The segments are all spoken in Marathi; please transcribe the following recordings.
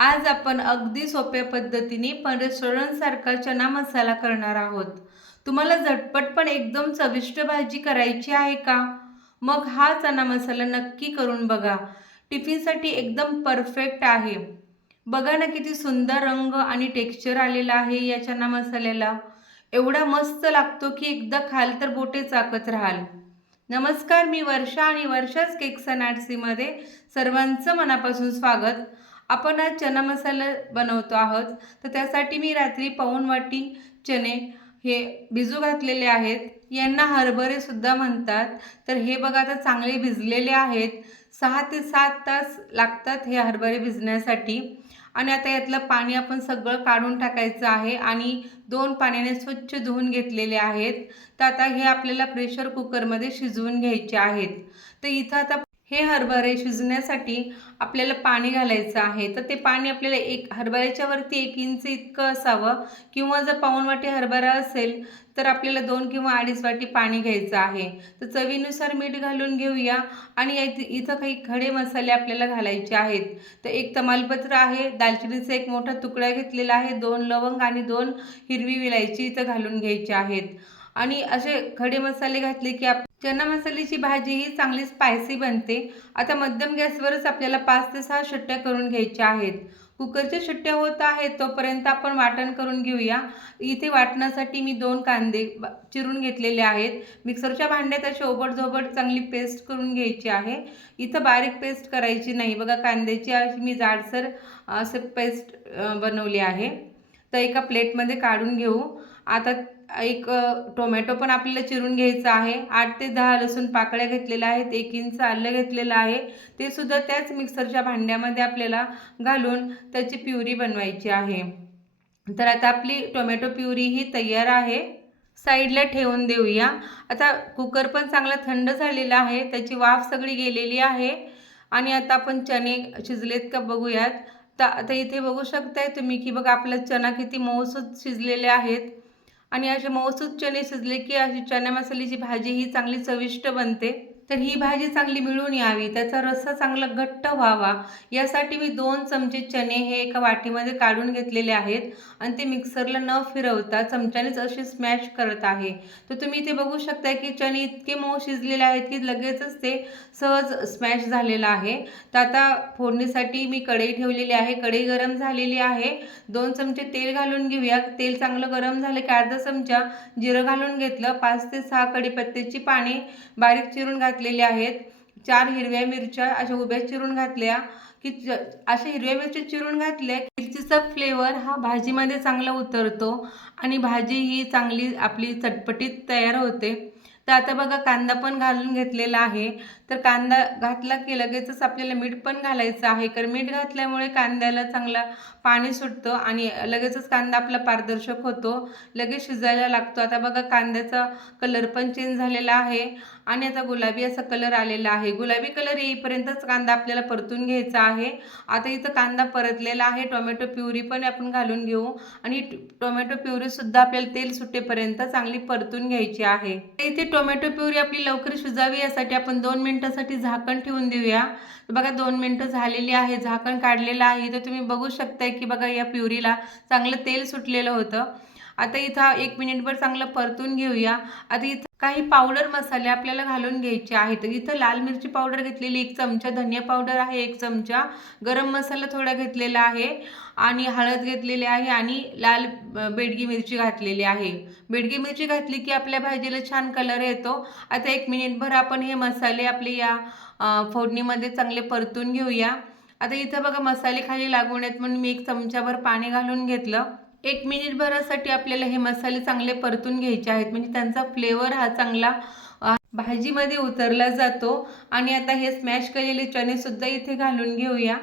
आज आपण अगदी सोप्या पद्धतीने पण रेस्टॉरंटसारखा चना मसाला करणार आहोत. तुम्हाला झटपट पण एकदम चविष्ट भाजी करायची आहे का? मग हा चना मसाला नक्की करून बघा. टिफिनसाठी एकदम परफेक्ट आहे. बघा ना किती सुंदर रंग आणि टेक्स्चर आलेला आहे या चना मसाल्याला. एवढा मस्त लागतो की एकदा खाल तर बोटे चाकत राहाल. नमस्कार मी वर्षा आणि वर्षाच केक्स अँड आर्ट्सीमध्ये सर्वांचं मनापासून स्वागत. आपण आज चना मसाला बनवतो आहोत. तर त्यासाठी मी रात्री पाऊन वाटी चणे हे भिजू घातलेले आहेत. यांना हरभरेसुद्धा म्हणतात. तर हे बघा आता चांगले भिजलेले आहेत. सहा ते सात तास लागतात हे हरभरे भिजण्यासाठी. आणि आता यातलं पाणी आपण सगळं काढून टाकायचं आहे आणि दोन पाण्याने स्वच्छ धुवून घेतलेले आहेत. तर आता हे आपल्याला प्रेशर कुकरमध्ये शिजवून घ्यायचे आहेत. तर इथं आता हे हरभरे शिजण्यासाठी आपल्याला पाणी घालायचं आहे. तर ते पाणी आपल्याला एक हरभऱ्याच्या वरती एक इंच इतकं असावं किंवा जर पाऊण वाटी हरभरा असेल तर आपल्याला दोन किंवा अडीच वाटी पाणी घ्यायचं आहे. तर चवीनुसार मीठ घालून घेऊया आणि या इथं इथं काही खडे मसाले आपल्याला घालायचे आहेत. तर एक तमालपत्र आहे दालचिनीचा एक मोठा तुकडा घेतलेला आहे दोन लवंग आणि दोन हिरवी विलायची इथं घालून घ्यायची आहेत. आणि असे खडे मसाले घातले की आप चना मसाल्याची भाजी ही चांगली स्पायसी बनते. आता मध्यम गॅसवरच आपल्याला पाच ते सहा शिट्ट्या करून घ्यायच्या आहेत. कुकरच्या शिट्ट्या होत आहेत तोपर्यंत आपण वाटण करून घेऊया. इथे वाटण्यासाठी मी दोन कांदे चिरून घेतलेले आहेत. मिक्सरच्या भांड्यात अशी ओबड चांगली पेस्ट करून घ्यायची आहे. इथं बारीक पेस्ट करायची नाही. बघा कांद्याची अशी मी जाडसर असं पेस्ट बनवली आहे. तर एका प्लेटमध्ये काढून घेऊ. आता एक टोमॅटो पण आपल्याला चिरून घ्यायचं आहे. आठ ते दहा लसूण पाकळ्या घेतलेल्या आहेत एक इंच आलं घेतलेलं आहे. ते सुद्धा त्याच मिक्सरच्या भांड्यामध्ये आपल्याला घालून त्याची प्युरी बनवायची आहे. तर आता आपली टोमॅटो प्युरी ही तयार आहे. साईडला ठेवून देऊया. आता कुकर पण चांगला थंड झालेला आहे. त्याची वाफ सगळी गेलेली आहे. आणि आता आपण चणे शिजलेत का बघूयात. तर आता इथे बघू शकताय तुम्ही की बघा आपला चना किती मऊसूत शिजलेले आहेत. आणि असे मऊसूत चणे शिजले की अशी चण्या मसाल्याची भाजी ही चांगली चविष्ट बनते. तर ही भाजी चांगली मिळून यावी त्याचा रस्सा चांगला घट्ट व्हावा. यासाठी मी दोन चमचे चणे हे एका वाटीमध्ये काढून घेतलेले आहेत आणि ते मिक्सरला न फिरवता चमच्यानेच असे स्मॅश करत आहे. तर तुम्ही इथे बघू शकता की चणे इतके मऊ शिजलेले आहेत की लगेचच ते सहज स्मॅश झालेलं आहे. तर आता फोडणीसाठी मी कढई ठेवलेली आहे कढई गरम झालेली आहे. दोन चमचे तेल घालून घेऊया. तेल चांगलं गरम झालं की अर्धा चमचा जिरं घालून घेतलं. पाच ते सहा कढीपत्त्याची पाने बारीक चिरून घातलेल्या आहेत. चार हिरव्या मिरच्या अशा उभ्या चिरून घातल्या की अशा हिरव्या मिरच्या चिरून घातल्या मिरचीचा फ्लेवर हा भाजीमध्ये चांगला उतरतो आणि भाजी ही चांगली आपली चटपटीत तयार होते. तर आता बघा कांदा पण घालून घेतलेला आहे. तर कांदा घातला की लगेचच आपल्याला मीठ पण घालायचं आहे. कारण मीठ घातल्यामुळे कांद्याला चांगला पाणी सुटतं आणि लगेचच कांदा आपला पारदर्शक होतो. लगेच शिजायला लागतो. आता बघा कांद्याचा कलर पण चेंज झालेला आहे आणि आता गुलाबी असा कलर आलेला आहे. गुलाबी कलर येईपर्यंतच कांदा आपल्याला परतून घ्यायचा आहे. आता इथं कांदा परतलेला आहे. टोमॅटो प्युरी पण आपण घालून घेऊ आणि टोमॅटो प्युरीसुद्धा आपल्याला तेल सुटेपर्यंत चांगली परतून घ्यायची आहे. इथे टोमॅटो प्युरी आपली लवकर शिजावी यासाठी आपण दोन मिनटासाठी झाकण ठेवून देऊया. बघा दोन मिनटं झालेली आहे झाकण काढलेलं आहे. तर तुम्ही बघू शकताय की बघा या प्युरीला चांगलं तेल सुटलेलं होतं. आता इथं एक मिनिटभर चांगलं परतून घेऊया. आता इथं काही पावडर मसाले आपल्याला घालून घ्यायचे आहेत. इथं लाल मिरची पावडर घेतलेली एक चमचा धनिया पावडर आहे एक चमचा गरम मसाला थोडा घेतलेला आहे आणि हळद घेतलेली आहे आणि लाल बेडगी मिरची घातलेली आहे. बेडगी मिरची घातली की आपल्या भाजीला छान कलर येतो. आता एक मिनिटभर आपण हे मसाले आपले या फोडणीमध्ये चांगले परतून घेऊया. आता इथं बघा मसाले खाली लागू नयेत म्हणून मी एक चमचाभर पाणी घालून घेतलं. एक मिनिटभरासाठी आपल्याला हे मसाले चांगले परतून घ्यायचे आहेत. म्हणजे त्यांचा फ्लेवर हा चांगला भाजीमध्ये उतरला जातो. आणि आता हे स्मॅश केलेले चणेसुद्धा इथे घालून घेऊया.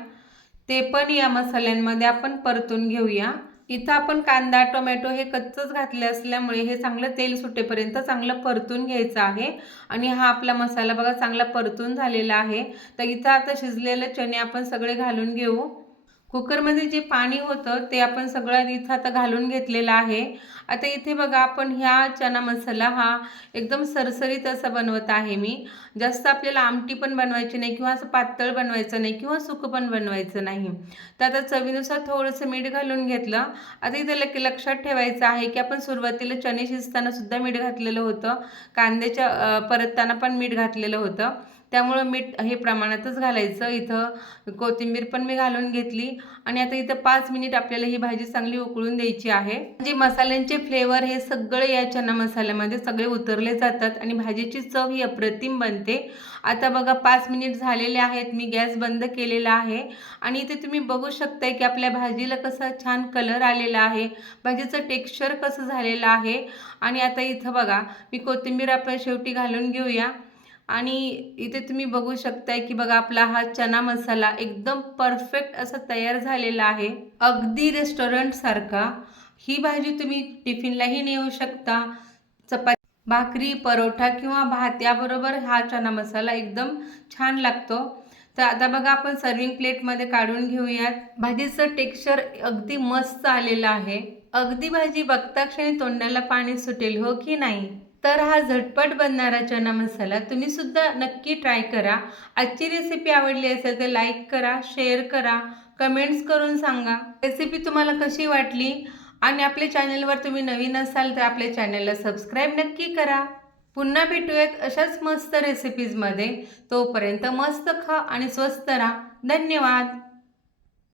ते पण या मसाल्यांमध्ये आपण परतून घेऊया. इथं आपण कांदा टोमॅटो हे कच्चंच घातले असल्यामुळे हे चांगलं तेल सुटेपर्यंत चांगलं परतून घ्यायचं आहे. आणि हा आपला मसाला बघा चांगला परतून झालेला आहे. तर इथं आता शिजलेले चणे आपण सगळे घालून घेऊ. कुकरमध्ये जे पाणी होतं ते आपण सगळं इथं आता घालून घेतलेलं आहे. आता इथे बघा आपण ह्या चना मसाला हा एकदम सरसरीत असा बनवत आहे मी. जास्त आपल्याला आमटी पण बनवायची नाही किंवा असं पातळ बनवायचं नाही किंवा सुकं पण बनवायचं नाही. तर आता चवीनुसार थोडंसं मीठ घालून घेतलं. आता इथे लक लक्षात ठेवायचं आहे की आपण सुरुवातीला चणे शिजताना सुद्धा मीठ घातलेलं होतं. कांद्याच्या परतताना पण मीठ घातलेलं होतं. त्यामुळं मीठ हे प्रमाणातच घालायचं. इथं कोथिंबीर पण मी घालून घेतली. आणि आता इथं पाच मिनिट आपल्याला ही भाजी चांगली उकळून द्यायची आहे. म्हणजे मसाल्यांचे फ्लेवर हे सगळे या चना मसाल्यामध्ये सगळे उतरले जातात आणि भाजीची चव ही अप्रतिम बनते. आता बघा पाच मिनिट झालेले आहेत. मी गॅस बंद केलेला आहे. आणि इथे तुम्ही बघू शकताय की आपल्या भाजीला कसा छान कलर आलेला आहे. भाजीचं टेक्स्चर कसं झालेलं आहे. आणि आता इथं बघा मी कोथिंबीर आपण शेवटी घालून घेऊया. आणि इथे तुम्ही बघू शकताय की बघा आपला हा चना मसाला एकदम परफेक्ट असा तयार झालेला आहे. अगदी रेस्टॉरंटसारखा ही भाजी तुम्ही टिफिनलाही नेऊ शकता. चपाती भाकरी परोठा किंवा भात याबरोबर हा चना मसाला एकदम छान लागतो. तर आता बघा आपण सर्विंग प्लेटमध्ये काढून घेऊयात. भाजीचं टेक्स्चर अगदी मस्त आलेलं आहे. अगदी भाजी बघता क्षणी तोंडाला पाणी सुटेल हो की नाही? तर हा झटपट बनणारा चना मसाला तुम्ही सुद्धा नक्की ट्राय करा. आजची रेसिपी आवडली असेल तर लाईक करा शेअर करा कमेंट्स करून सांगा. रेसिपी तुम्हाला कशी वाटली आणि आपल्या चॅनलवर तुम्ही नवीन असाल तर आपल्या चॅनलला सबस्क्राईब नक्की करा. पुन्हा भेटूयात अशाच मस्त रेसिपीजमध्ये तोपर्यंत मस्त खा आणि स्वस्त राहा. धन्यवाद.